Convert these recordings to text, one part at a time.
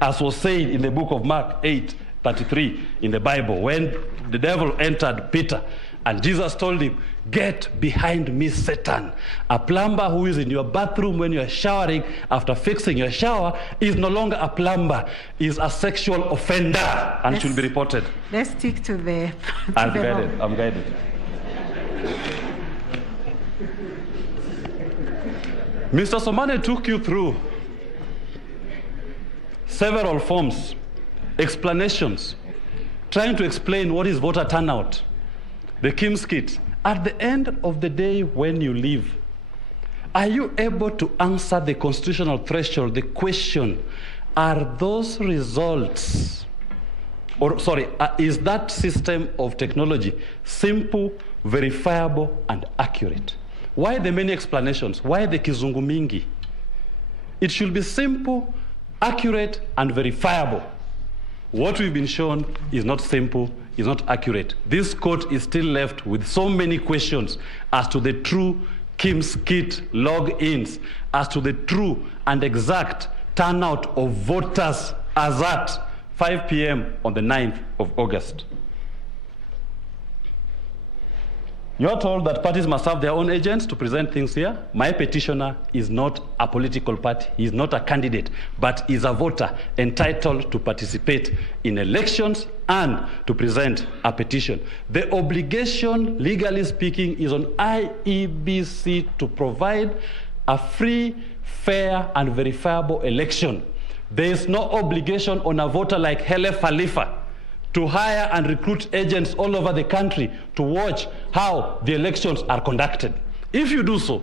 as was said in the book of Mark 8:33 in the Bible, when the devil entered Peter and Jesus told him, "Get behind me, Satan." A plumber who is in your bathroom when you're showering after fixing your shower is no longer a plumber, is a sexual offender and should be reported. Let's stick to the... I'm guided. Mr. Somane took you through several forms, explanations, trying to explain what is voter turnout, the Kim's kit. At the end of the day, when you leave, are you able to answer the constitutional threshold, the question, are those results, is that system of technology simple, verifiable, and accurate? Why the many explanations? Why the kizungu mingi? It should be simple, accurate, and verifiable. What we've been shown is not simple, is not accurate. This court is still left with so many questions as to the true Kim's kit logins, as to the true and exact turnout of voters as at 5 p.m. on the 9th of August. You are told that parties must have their own agents to present things here. My petitioner is not a political party. He is not a candidate, but is a voter entitled to participate in elections and to present a petition. The obligation, legally speaking, is on IEBC to provide a free, fair, and verifiable election. There is no obligation on a voter like Hele Khalifa to hire and recruit agents all over the country to watch how the elections are conducted. If you do so,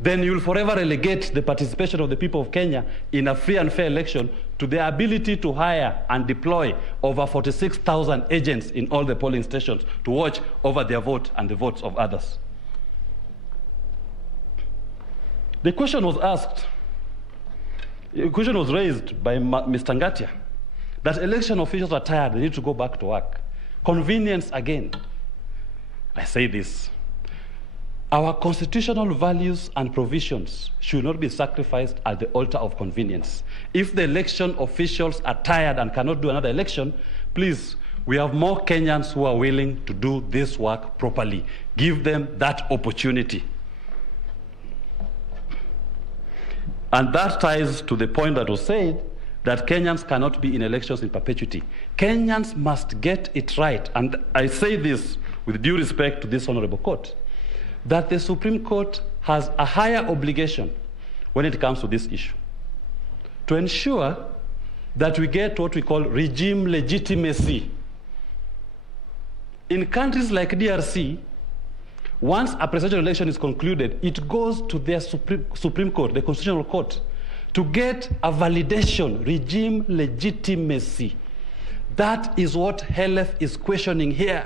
then you will forever relegate the participation of the people of Kenya in a free and fair election to the ability to hire and deploy over 46,000 agents in all the polling stations to watch over their vote and the votes of others. The question was asked, the question was raised by Mr. Ngatia, that election officials are tired, they need to go back to work. Convenience again. I say this, our constitutional values and provisions should not be sacrificed at the altar of convenience. If the election officials are tired and cannot do another election, please, we have more Kenyans who are willing to do this work properly. Give them that opportunity. And that ties to the point that was said, that Kenyans cannot be in elections in perpetuity. Kenyans must get it right. And I say this with due respect to this honorable court, that the Supreme Court has a higher obligation when it comes to this issue, to ensure that we get what we call regime legitimacy. In countries like DRC, once a presidential election is concluded, it goes to their Supreme Court, the Constitutional Court, to get a validation, regime legitimacy. That is what Helef is questioning here.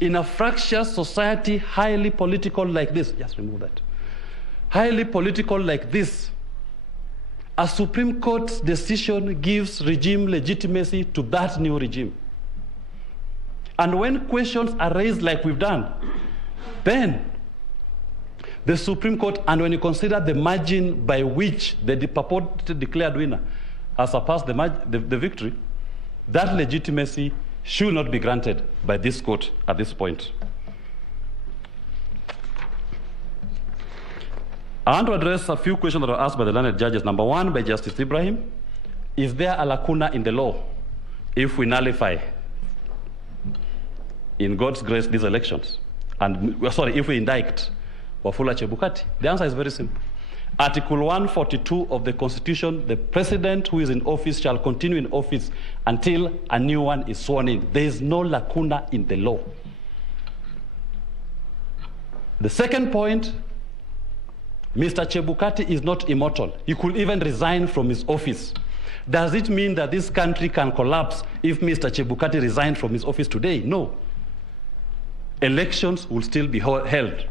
In a fractious society, highly political like this, just remove that, highly political like this, a Supreme Court's decision gives regime legitimacy to that new regime. And when questions are raised like we've done, then the Supreme Court, and when you consider the margin by which the purported declared winner has surpassed the victory, that legitimacy should not be granted by this court at this point. I want to address a few questions that were asked by the learned judges. Number one, by Justice Ibrahim, is there a lacuna in the law if we nullify, in God's grace, these elections? And, if we indict Wafula Chebukati? The answer is very simple. Article 142 of the Constitution, the president who is in office shall continue in office until a new one is sworn in. There is no lacuna in the law. The second point, Mr. Chebukati is not immortal. He could even resign from his office. Does it mean that this country can collapse if Mr. Chebukati resigned from his office today? No. Elections will still be held.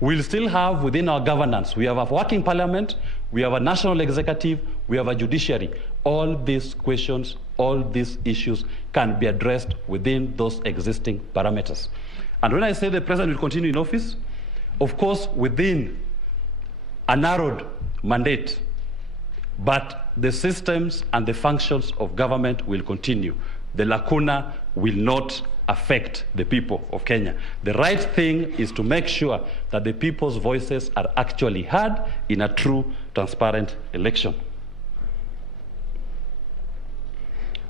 We'll still have within our governance, we have a working parliament, we have a national executive, we have a judiciary. All these questions, all these issues can be addressed within those existing parameters. And when I say the president will continue in office, of course, within a narrowed mandate, but the systems and the functions of government will continue. The lacuna will not affect the people of Kenya. The right thing is to make sure that the people's voices are actually heard in a true, transparent election.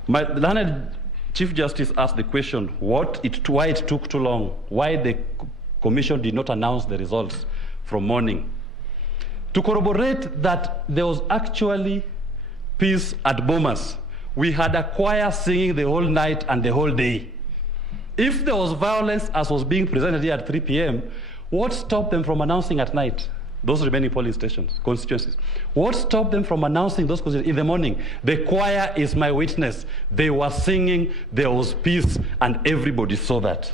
My learned Chief Justice asked the question, why it took too long, why the Commission did not announce the results from morning. To corroborate that there was actually peace at Bomas, we had a choir singing the whole night and the whole day. If there was violence as was being presented here at 3 p.m., what stopped them from announcing at night? Those remaining polling stations, constituencies. What stopped them from announcing those constituencies in the morning? The choir is my witness. They were singing, there was peace, and everybody saw that.